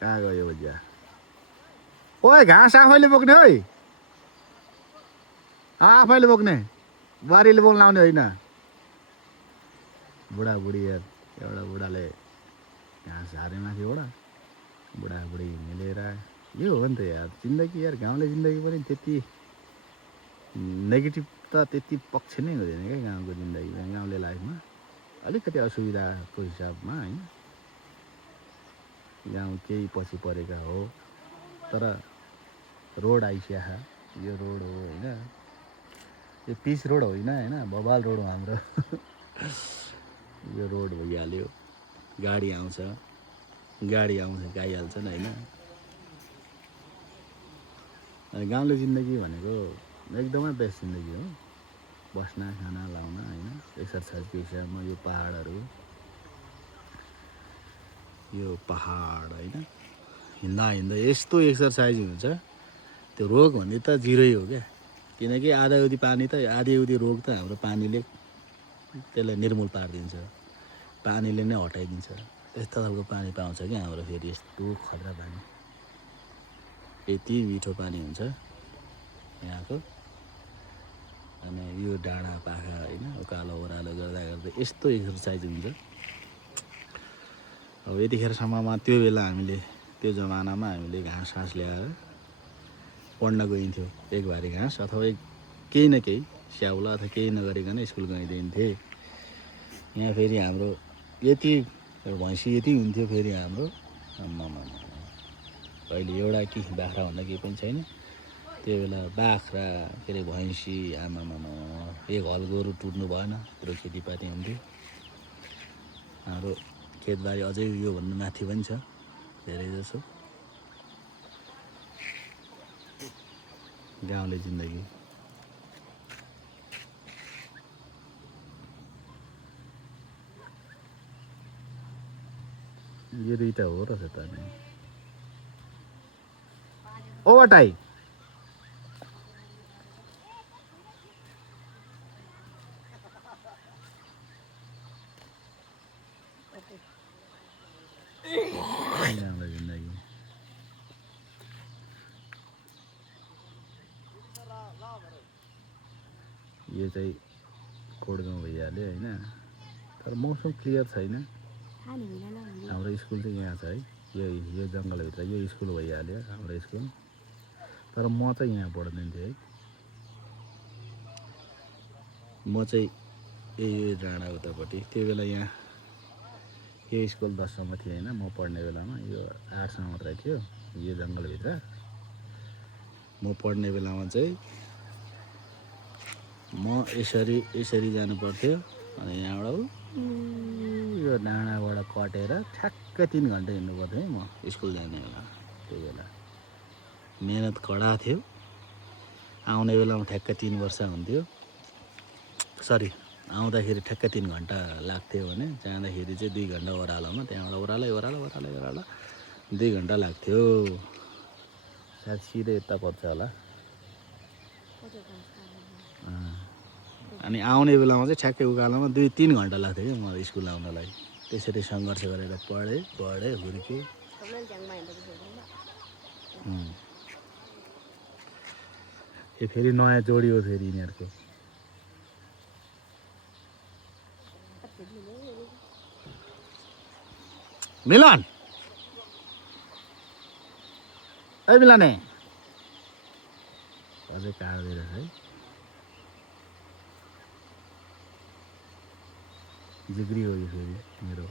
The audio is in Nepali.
कहाँ गयो भैया ओए घाँस आफैले बोक्ने है आफैले बोक्ने बारीले बोक्न लाउने होइन बुढाबुढी यार एउटा बुढाले घाँस झारे माथिबाट बुढाबुढी मिलेर यो हो नि त यार जिन्दगी यार गाउँले जिन्दगी पनि त्यति नेगेटिभ त त्यति पक्ष नै हुँदैन क्या गाउँको जिन्दगीमा गाउँले लाइफमा अलिकति असुविधाको हिसाबमा होइन गाउँ केही पछि परेका हो तर रोड आइस्या यो रोड हो होइन यो पिच रोड होइन होइन बबाल रोड हो हाम्रो यो रोड भइहाल्यो गाडी आउँछ गइहाल्छन् होइन अनि गाउँले जिन्दगी भनेको एकदमै बेस्ट जिन्दगी हो बस्न खाना लाउन होइन एक्सर्साइजको हिसाबमा यो पहाड होइन हिँड्दा यस्तो एक्सर्साइज हुन्छ त्यो रोग भन्ने त जिरै हो क्या किनकि आधाउधी पानी त आधीउधी रोग त हाम्रो पानीले त्यसलाई निर्मूल पारिदिन्छ पानीले नै हटाइदिन्छ यस्तो खालको पानी पाउँछ क्या हाम्रो फेरि यस्तो खतरा पानी यति मिठो पानी हुन्छ यहाँको अनि यो डाँडा पाखा होइन उकालो ओह्रालो गर्दा यस्तो एक्सर्साइज हुन्छ अब यतिखेरसम्ममा त्यो बेला हामीले त्यो जमानामा हामीले घाँस ल्याएर पढ्न गइन्थ्यो एक भारी घाँस अथवा केही न केही स्याउला अथवा केही नगरिकन स्कुल गइदिन्थे यहाँ फेरि हाम्रो यति भैँसी यति हुन्थ्यो फेरि हाम्रो आम्मामा अहिले एउटा कि बाख्रा भन्दा केही पनि छैन त्यो बेला बाख्रा के अरे भैँसी आमामा एक हल गोरु टुट्नु भएन पुरो खेतीपाती हुन्थ्यो हाम्रो खेतबारी अझै यो भन्नु माथि पनि छ धेरै जसो गाउँले जिन्दगी यो दुईटा हो रहेछ त नि ओभरटाई गाउँले जिन्दगी यो चाहिँ कोडगाउँ भइहाल्यो होइन तर मौसम क्लियर छैन हाम्रो स्कुल चाहिँ यहाँ छ है यो जङ्गलभित्र यो स्कुल भइहाल्यो हाम्रो स्कुल तर म चाहिँ यहाँ पढ्दैन थिएँ है म चाहिँ यो डाँडा उतापट्टि त्यो बेला यहाँ यो स्कुल 10सम्म थियो होइन म पढ्ने बेलामा यो 8सम्म मात्रै थियो यो जङ्गलभित्र म पढ्ने बेलामा चाहिँ म यसरी जानु पर्थ्यो अनि यहाँबाट यो डाँडाबाट कटेर ठ्याक्कै 3 घन्टा हिँड्नु पर्थ्यो है म स्कुल जाने बेला त्यो बेला मेहनत कडा थियो आउने बेलामा ठ्याक्कै 3 वर्ष हुन्थ्यो सरी आउँदाखेरि ठ्याक्कै 3 घन्टा लाग्थ्यो भने जाँदाखेरि चाहिँ 2 घन्टा ओह्रालोमा त्यहाँबाट ओह्रालो 2 घन्टा लाग्थ्यो सायद सिधै यता पर्छ होला अनि आउने बेलामा चाहिँ ठ्याक्कै उकालोमा 2-3 घन्टा लाग्थ्यो क्या मलाई स्कुल आउनलाई त्यसरी सङ्घर्ष गरेर पढेँ हुर्केँ यो फेरि नयाँ जोडी हो फेरि यिनीहरूको मिलन ए मिलने अझै काट्दैन है जिग्री हो यो फेरि मेरो